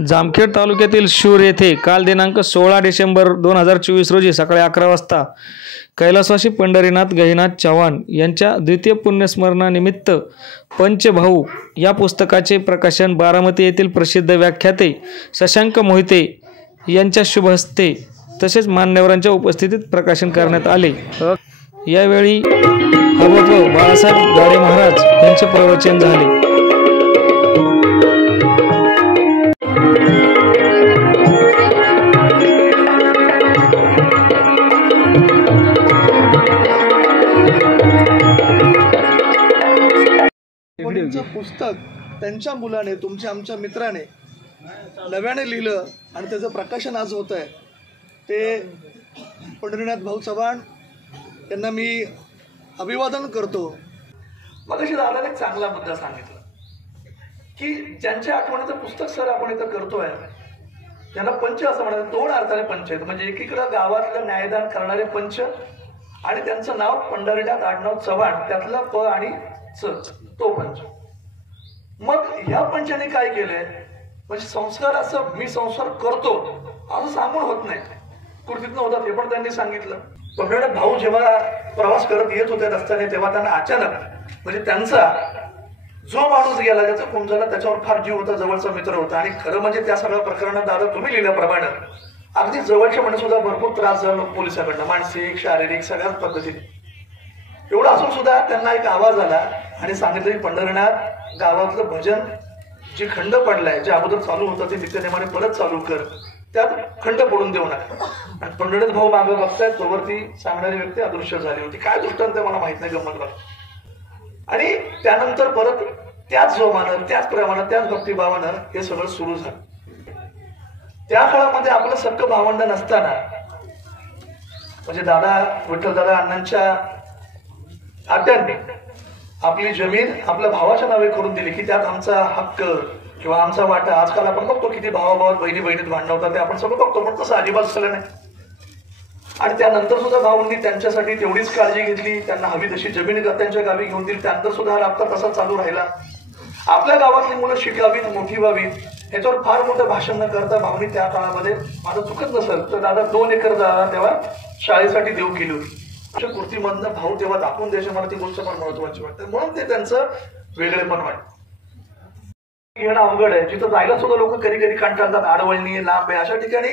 जामखेड तालुक्यातील शूर येथे काल दिनांक 16 डिसेंबर 2024 रोजी सकाळी 11 वाजता कैलासवासी पंढरीनाथ गहिनाथ चव्हाण यांच्या द्वितीय पुण्यस्मरणानिमित्त पंचभाऊ या पुस्तकाचे प्रकाशन बारामती येथील प्रसिद्ध व्याख्याते शशांक मोहिते यांच्या शुभ हस्ते तसेच मान्यवरांच्या उपस्थितीत प्रकाशन करण्यात आले। यावेळी हबप बाळासाहेब गाडे महाराज यांचे प्रवचन झाले। पुस्तक त्यांच्या मुलाने तुमच्या आमच्या मित्राने नव्याने लिहिलं आणि त्याचं प्रकाशन आज होत आहे ते पंढरीनाथ भाऊ चव्हाण यांना मी अभिवादन करतो। मगाशी दादाने एक चांगला मुद्दा सांगितला की ज्यांच्या आठवणीचं पुस्तक सर आपण इथं करतोय त्यांना पंच असं म्हणतात। दोन अर्थाने पंच आहेत, म्हणजे एकीकडे गावातलं न्यायदान करणारे पंच आणि त्यांचं नाव पंढरीनाथ आडनाव चव्हाण त्यातला प आणि च तो पंच। मग ह्या पंचाने काय केलंय म्हणजे संस्कार असं मी संस्कार करतो असं सांगून होत नाही, कृतीतनं होतात हे पण त्यांनी सांगितलं। पंढरीनाथ भाऊ जेव्हा प्रवास करत येत होते रस्त्याने तेव्हा त्यांना अचानक म्हणजे त्यांचा जो माणूस गेला ज्याचा खून झाला त्याच्यावर फार जीव होता, जवळचा मित्र होता आणि खरं म्हणजे त्या सगळ्या प्रकरणात दादा तुम्ही लिहिल्याप्रमाणे अगदी जवळच्या म्हणजे सुद्धा भरपूर त्रास झाला पोलिसांकडनं, मानसिक शारीरिक सगळ्याच पद्धतीने। एवढं असून सुद्धा त्यांना एक आवाज आला आणि सांगितलं की पंढरीनाथ गावातलं भजन जे खंड पडलाय जे अगोदर चालू होतं ते नित्यनेमाने परत चालू कर, त्यात खंड पडून देऊ नका। आणि पंढरीनाथ भाऊ मागे बघतायत तोवर ती सांगणारी व्यक्ती अदृश्य झाली होती। काय दृष्टांत मला माहित नाही, गंमत बघ। आणि त्यानंतर परत त्याच जोमानं त्याच प्रेमानं त्याच भक्तिभावानं हे सगळं सुरू झालं। त्या काळामध्ये आपलं सक्क भावंड नसताना म्हणजे दादा विठ्ठलदादा अण्णांच्या आत्यांनी आपली जमीन आपल्या भावाच्या नावे करून दिली की त्यात आमचा हक्क किंवा आमचा वाटा। आजकाल आपण बघतो किती भावाभावात बहिणी बहिणीत भांडण होतात ते आपण सगळं बघतो, पण तसं अजिबात झालं नाही। आणि त्यानंतर सुद्धा भाऊंनी त्यांच्यासाठी तेवढीच काळजी घेतली, त्यांना हवी तशी जमीन त्यांच्या गावी घेऊन दिली, त्यानंतर सुद्धा राबता तसा चालू राहिला। आपल्या गावातली मुलं शिकावीत मोठी व्हावीत याच्यावर फार मोठं भाषण न करता भाऊंनी त्या काळामध्ये माझं चुकत नसेल तर दादा 2 एकर जागा तेव्हा शाळेसाठी देऊ केली होती। अशा कृतीमधनं भाऊ तेव्हा दाखवून द्यायचे मला ती गोष्ट पण महत्वाची वाटते, म्हणून ते त्यांचं वेगळेपण वाटतं। घेणं अवघड आहे, जिथं जायला सुद्धा लोक कधी कधी कंटाळतात, आडवळणी लांब आहे अशा ठिकाणी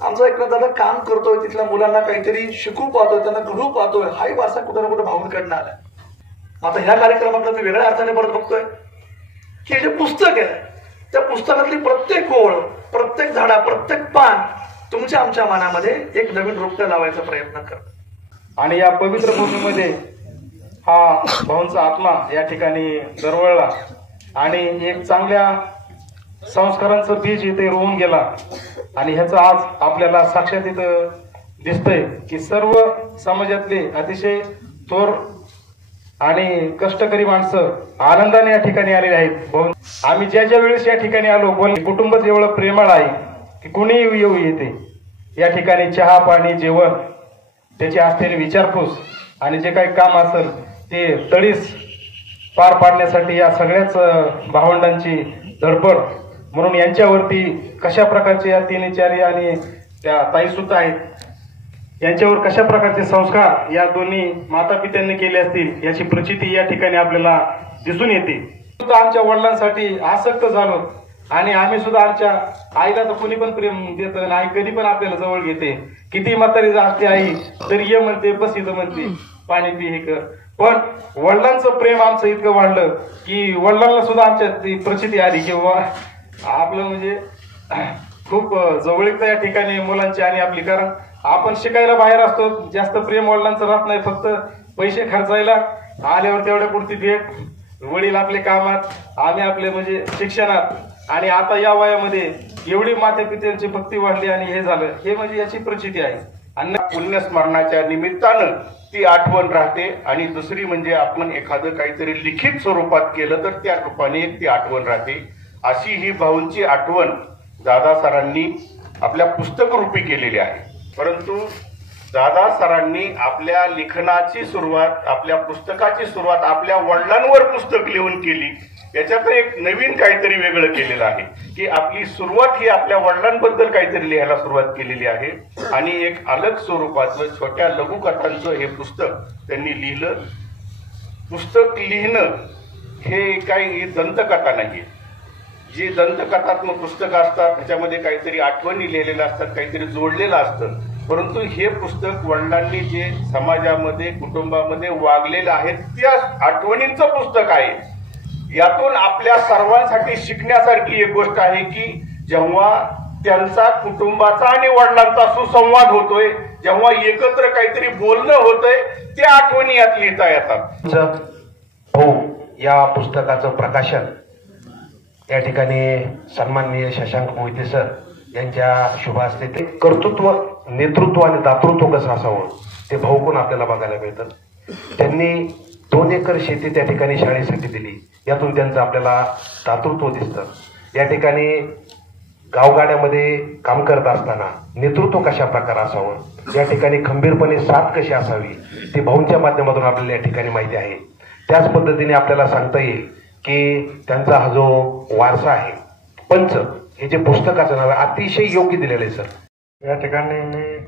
आमचा एक दादा काम करतोय, तिथल्या मुलांना काहीतरी शिकू पाहतोय, त्यांना घडू पाहतोय, हाही वारसा कुठं ना कुठं भाऊंकडनं आलाय। आता ह्या कार्यक्रमातलं मी वेगळ्या अर्थाने परत बघतोय की हे जे पुस्तक आहे त्या पुस्तकातली प्रत्येक ओळ प्रत्येक झाडा प्रत्येक पान तुमच्या आमच्या मनामध्ये एक नवीन रोपटं लावायचा प्रयत्न करतो। आणि या पवित्र भूमीमध्ये हा भाऊंचा आत्मा या ठिकाणी दरवळला आणि एक चांगल्या संस्कारांचं बीज इथे रोवून गेला। आणि ह्याचं आज आपल्याला साक्षात इथं दिसतंय की सर्व समाजातले अतिशय थोर आणि कष्टकरी माणसं आनंदाने या ठिकाणी आलेले आहेत। आम्ही ज्या ज्या वेळेस या ठिकाणी आलो कुटुंबच एवढं प्रेमळ आहे की कुणीही येऊ येते या ठिकाणी चहा पाणी जेवण त्याची असलेली विचारपूस आणि जे काही काम असेल ते तडीस पार पाडण्यासाठी या सगळ्याच भावंडांची धडपड। म्हणून यांच्यावरती कशा प्रकारचे या तिन्हीचारी आणि त्या ताई सुद्धा आहेत यांच्यावर कशा प्रकारचे संस्कार या दोन्ही माता पित्यांनी केले असतील याची प्रचिती या ठिकाणी आपल्याला दिसून येते। सुद्धा आमच्या वडिलांसाठी आसक्त झालो आणि आम्ही सुद्धा आमच्या आईला तर कोणी पण प्रेम देतं आई कधी पण आपल्याला जवळ घेते, किती म्हातारी असते आई तरी ये म्हणते बस इथं म्हणते पाणी पी हे कर। पण वडिलांचं प्रेम आमचं इतकं वाढलं की वडिलांना सुद्धा आमच्या ती प्रचिती आली की आपलं म्हणजे खूप जवळीकता या ठिकाणी मुलांची आणि आपली, कारण आपण शिकायला बाहेर असतो जास्त प्रेम वडिलांचं राहत नाही, फक्त पैसे खर्चायला आल्यावर तेवढ्या पुरती भेट, वडील आपले कामात आम्ही आपले म्हणजे शिक्षणात। आणि आता या वयामध्ये एवढी माता पित्यांची भक्ती वाढली आणि हे झालं हे म्हणजे याची प्रचिती आहे। आणि पुण्यस्मरणाच्या निमित्तानं ती आठवण राहते आणि दुसरी म्हणजे आपण एखादं काहीतरी लिखित स्वरूपात केलं तर त्या रूपाने ती आठवण राहते। अशी ही भाऊंची आठवण दादा सरांनी आपल्या पुस्तक रूपी केलेली आहे। परंतु दादा सरांनी आपल्या लेखनाची सुरुवात आपल्या पुस्तकाची सुरुवात आपल्या वडिलांवर पुस्तक लिहून केली याच्यात एक नवीन काहीतरी वेगळं केलेलं आहे की आपली सुरुवात ही आपल्या वडिलांबद्दल काहीतरी लिहायला सुरुवात केलेली आहे आणि एक अलग स्वरूपाचं छोट्या लघुकथांचं हे पुस्तक त्यांनी लिहिलं. पुस्तक लिहिणं हे काही दंतकथा नाहीये. जी दंतकथात्मक पुस्तकं असतात त्याच्यामध्ये काहीतरी आठवणी लिहिलेल्या असतात, काहीतरी जोडलेलं असतं. परंतु हे पुस्तक वडिलांनी जे समाजामध्ये कुटुंबामध्ये वागलेलं आहे त्या आठवणींचं पुस्तक आहे. यातून आपल्या सर्वांसाठी शिकण्यासारखी एक गोष्ट आहे की जेव्हा त्यांचा कुटुंबाचा आणि वडिलांचा सुसंवाद होतोय, जेव्हा एकत्र काहीतरी बोलणं होतंय, त्या आठवणी यात लिहिता येतात. हो, या पुस्तकाचं प्रकाशन या ठिकाणी सन्माननीय शशांक मोहिते सर यांच्या शुभ हस्ते ते कर्तृत्व, नेतृत्व आणि दातृत्व कसं असावं ते भाऊकून आपल्याला बघायला मिळतं. त्यांनी 2 एकर शेती त्या ठिकाणी शाळेसाठी दिली, यातून त्यांचं आपल्याला दातृत्व दिसतं. या ठिकाणी गावगाड्यामध्ये काम करत असताना नेतृत्व कशा प्रकारे असावं, या ठिकाणी खंबीरपणे साथ कशी असावी ते भाऊंच्या माध्यमातून आपल्याला या ठिकाणी माहिती आहे. त्याच पद्धतीने आपल्याला सांगता येईल की त्यांचा हा जो वारसा आहे पंच, हे जे पुस्तकाचं नाव आहे अतिशय योग्य दिलेलं आहे सर. या ठिकाणी मी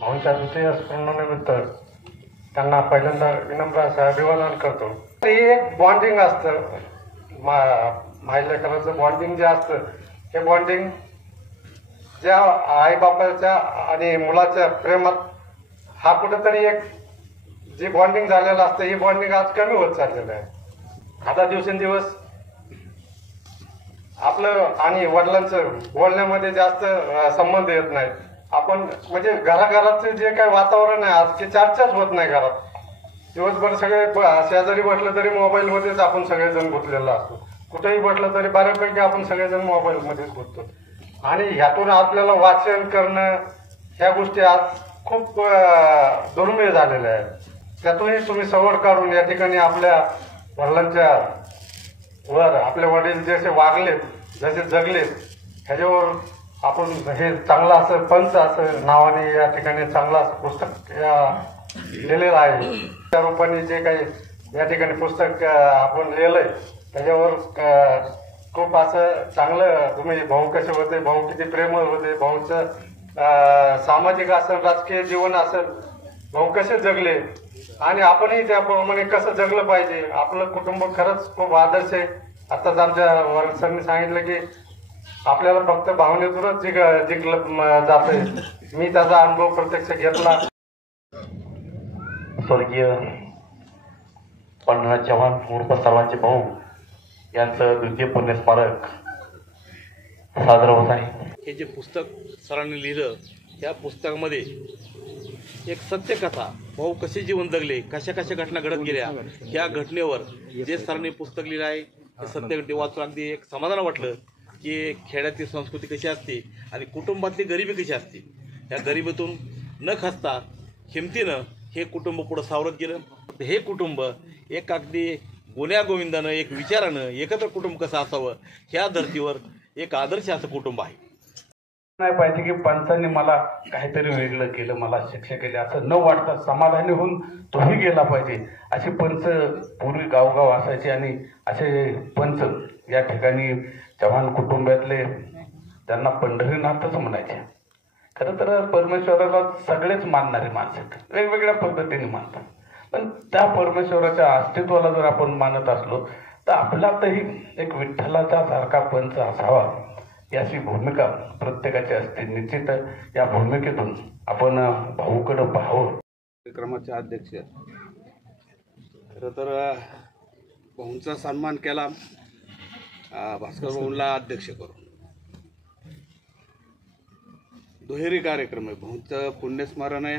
भाऊंच्या द्वितीय स्मरणानिमित्त त्यांना पहिल्यांदा विनम्र असं अभिवादन करतो. हे एक बॉन्डिंग असतं, मायलेकराचं बॉन्डिंग जे असतं हे बॉन्डिंग ज्या आईबापाच्या आणि मुलाच्या प्रेमात हा कुठेतरी एक जे बॉन्डिंग झालेलं असतं ही बॉन्डिंग आज कमी होत चाललेलं आहे. आता दिवसेंदिवस आपलं आणि वडिलांचं बोलण्यामध्ये जास्त संबंध येत नाहीत. आपण म्हणजे घराघराचं जे काही वातावरण आहे आज ते चर्चाच होत नाही घरात. दिवसभर सगळे शेजारी बसलं तरी मोबाईलमध्येच आपण सगळेजण गुंतलेलो असतो. कुठेही बसलं तरी बऱ्यापैकी आपण सगळेजण मोबाईलमध्येच गुंततो आणि ह्यातून आपल्याला वाचन करणं ह्या गोष्टी आज खूप दुर्मिळ झालेल्या आहेत. त्यातूनही तुम्ही सवड काढून या ठिकाणी आपल्या वडिलांच्या वर आपले वडील जसे वागलेत, जसे जगलेत, ह्याच्यावर आपण हे चांगलं असं पंच असं नावाने या ठिकाणी चांगलं असं पुस्तक लिहिलेलं आहे. त्या रूपाने जे काही या ठिकाणी पुस्तक आपण लिहिलंय त्याच्यावर खूप असं चांगलं तुम्ही भाऊ कसे होते, भाऊ किती प्रेमळ होते, भाऊचं सामाजिक असेल, राजकीय जीवन असेल, भाऊ कसे जगले आणि आपणही त्याप्रमाणे कसं जगलं पाहिजे. आपलं कुटुंब खरंच खूप आदर्श आहे. आताच आमच्या वर्ग सरनी सांगितलं की आपल्याला फक्त भावनेतूनच जिंकलं जातंय. मी त्याचा अनुभव प्रत्यक्ष घेतला. स्वर्गीय पंढरनाथ चव्हाण उर्फ सर्वांचे भाऊ यांचं द्वितीय पुण्यस्मारक साजरं होत आहे. हे जे पुस्तक सरांनी लिहिलं त्या पुस्तकामध्ये एक सत्यकथा, भाऊ कसे जीवन जगले, कशा कशा घटना घडत गेल्या, ह्या घटनेवर जे सरांनी पुस्तक लिहिलं आहे ते सत्य घटने वाचून अगदी एक समाधान वाटलं की खेड्यातील संस्कृती कशी असते आणि कुटुंबातली गरिबी कशी असते. ह्या गरिबीतून न खचता हिमतीनं हे कुटुंब पुढं सावरत गेलं. हे कुटुंब एक अगदी गुण्यागोविंदानं, एक विचारानं एकत्र कुटुंब कसं असावं ह्या धर्तीवर एक आदर्श असं कुटुंब आहे. नाही पाहिजे की पंचांनी मला काहीतरी वेगळं केलं, मला शिक्षा केली असं न वाटता समाधानी होऊन तोही गेला पाहिजे. असे पंच पूर्वी गावगाव असायचे आणि असे पंच या ठिकाणी चव्हाण कुटुंबातले त्यांना पंढरीनाथच म्हणायचे. खरं तर परमेश्वराला सगळेच मानणारे माणसं वेगवेगळ्या पद्धतीने मानतात, पण त्या परमेश्वराच्या अस्तित्वाला जर आपण मानत असलो तर आपल्यातही एक विठ्ठलाचा सारखा पंच असावा याची भूमिका प्रत्येकाची असते. निश्चित या भूमिकेतून आपण भाऊकडं पाहावं. कार्यक्रमाचे अध्यक्ष खरं तर भाऊंचा सन्मान केला भास्कर भाऊंला अध्यक्ष करून. दुहेरी कार्यक्रम आहे, भाऊंचं पुण्यस्मरण आहे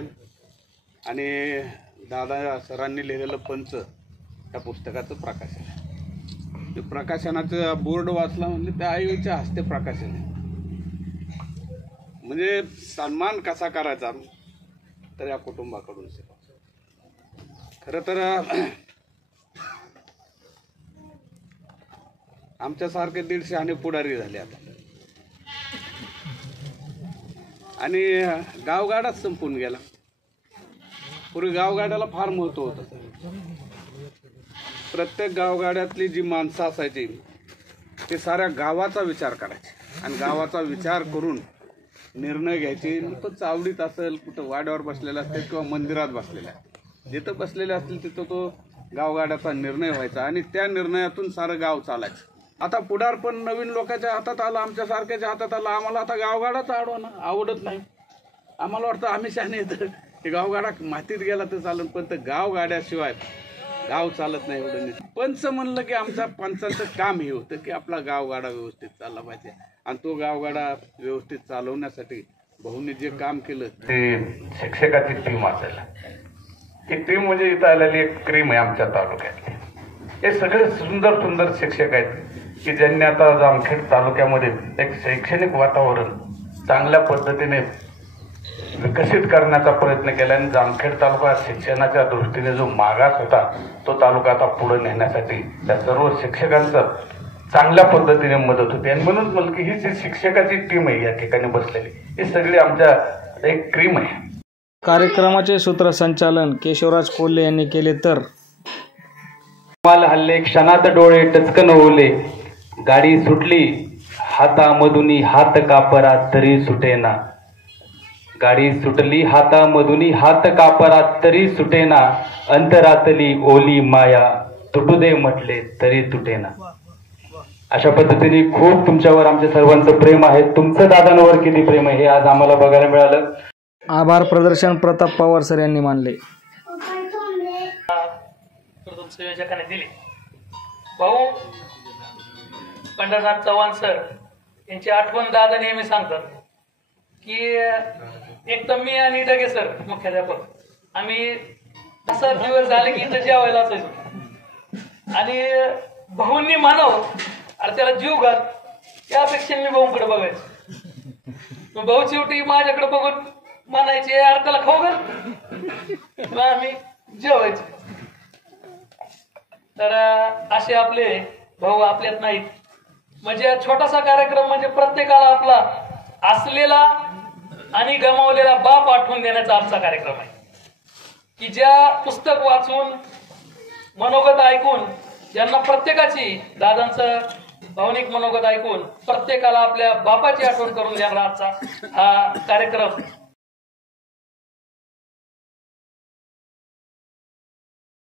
आणि दादा सरांनी लिहिलेलं पंच या पुस्तकाचं प्रकाशन आहे. ते प्रकाशनाचं बोर्ड वाचला म्हणजे त्या आईच्या हस्ते प्रकाशन आहे. म्हणजे सन्मान कसा करायचा तर या कुटुंबाकडून खरं तर आमच्यासारखे 150 आणि पुढारी झाले आता आणि गावगाडाच संपून गेला. पूर्वी गावगाड्याला फार महत्त्व होतं. प्रत्येक गावगाड्यातली जी माणसं असायची ते साऱ्या गावाचा विचार करायचे आणि गावाचा विचार करून निर्णय घ्यायचे. तो चावडीत असेल, कुठं वाड्यावर बसलेला असेल किंवा मंदिरात बसलेला, जिथं बसलेले असतील तिथं तो गावगाड्याचा निर्णय व्हायचा आणि त्या निर्णयातून सारं गाव चालायचं. आता पुढारपण नवीन लोकांच्या हातात आलं, आमच्या सारख्याच्या हातात आलं. आम्हाला आता गावगाडाच आवडत नाही. आम्हाला वाटतं आम्ही शाने येतं ते गावगाडा मातीत गेला तर चालत, पण ते गावगाड्याशिवाय गाव चालत नाही एवढं नाही. पंच म्हणलं की आमच्या पंचांचं काम हे होतं की आपला गावगाडा व्यवस्थित चालला पाहिजे आणि तो गावगाडा व्यवस्थित चालवण्यासाठी भाऊंनी जे काम केलं ते शिक्षकाची टीम असेल. ही टीम म्हणजे इथं आलेली एक क्रीम आहे आमच्या तालुक्यातली. हे सगळे सुंदर सुंदर शिक्षक आहेत की ज्यांनी आता जामखेड तालुक्यामध्ये एक शैक्षणिक वातावरण चांगल्या पद्धतीने विकसित करण्याचा प्रयत्न केला आणि जामखेड तालुका शिक्षणाच्या दृष्टीने जो मागास होता तो तालुका आता पुढे नेण्यासाठी त्या सर्व शिक्षकांचं चांगल्या पद्धतीने मदत होते. आणि म्हणून मला की ही जी शिक्षकाची टीम आहे या ठिकाणी बसलेली ही सगळी आमच्या एक क्रीम आहे. कार्यक्रमाचे सूत्रसंचालन केशवराज कोल्हे यांनी केले तर हल्ले क्षणात डोळे टचकन ओले, गाडी सुटली हातामधुनी हात कापरा तरी सुटेना, गाडी सुटली हातामधुनी हात कापरा तरी सुटेना, अंतरातली ओली माया तुटू दे म्हटले तरी तुटेना. अशा पद्धतीने खूप तुमच्यावर आमच्या सर्वांचं प्रेम आहे. तुमचं दादांवर किती प्रेम आहे हे आज आम्हाला बघायला मिळालं. आभार प्रदर्शन प्रताप पवार सर यांनी मानले. संयोजकाने दिली. भाऊ पंढरनाथ चव्हाण सर यांची आठवण दादा नेहमी सांगतात की एक तर मी आणि डगे सर मुख्याध्यापक आम्ही असं दिवस झाले की इथं जेवायला असायचो आणि भाऊंनी म्हणावं अरे त्याला जीव घाल त्यापेक्षा मी भाऊंकडे बघायचो. भाऊ शेवटी माझ्याकडे बघून म्हणायचे यार त्याला खाऊ घाल, आम्ही जेवायचो. तर असे आपले भाऊ आपल्यात नाहीत. म्हणजे छोटासा कार्यक्रम म्हणजे प्रत्येकाला आपला असलेला आणि गमावलेला बाप आठवून देण्याचा आजचा कार्यक्रम आहे की ज्या पुस्तक वाचून मनोगत ऐकून ज्यांना प्रत्येकाची दादांचं भावनिक मनोगत ऐकून प्रत्येकाला आपल्या बापाची आठवण करून देणारा आजचा हा कार्यक्रम